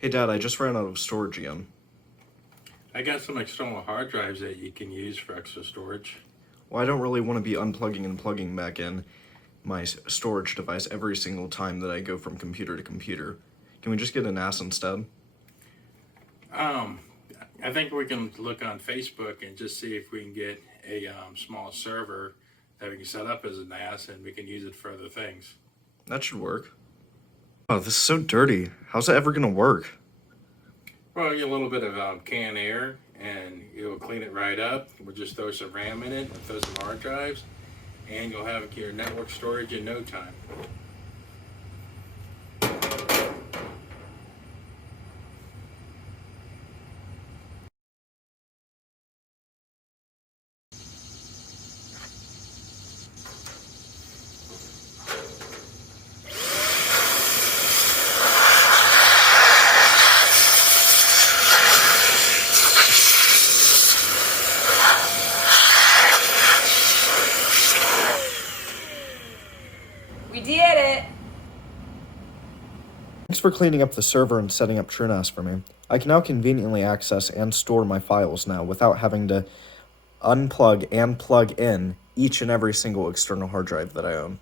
Hey Dad, I just ran out of storage again. I got some external hard drives that you can use for extra storage. Well, I don't really want to be unplugging and plugging back in my storage device every single time that I go from computer to computer. Can we just get an NAS instead? Um, I think we can look on Facebook and just see if we can get a small server that we can set up as a NAS and we can use it for other things. That should work. Oh, this is so dirty. How's that ever gonna work? Well, get a little bit of canned air and it'll clean it right up. We'll just throw some RAM in it and throw some hard drives and you'll have your network storage in no time. We did it! Thanks for cleaning up the server and setting up TrueNas for me. I can now conveniently access and store my files now without having to unplug and plug in each and every single external hard drive that I own.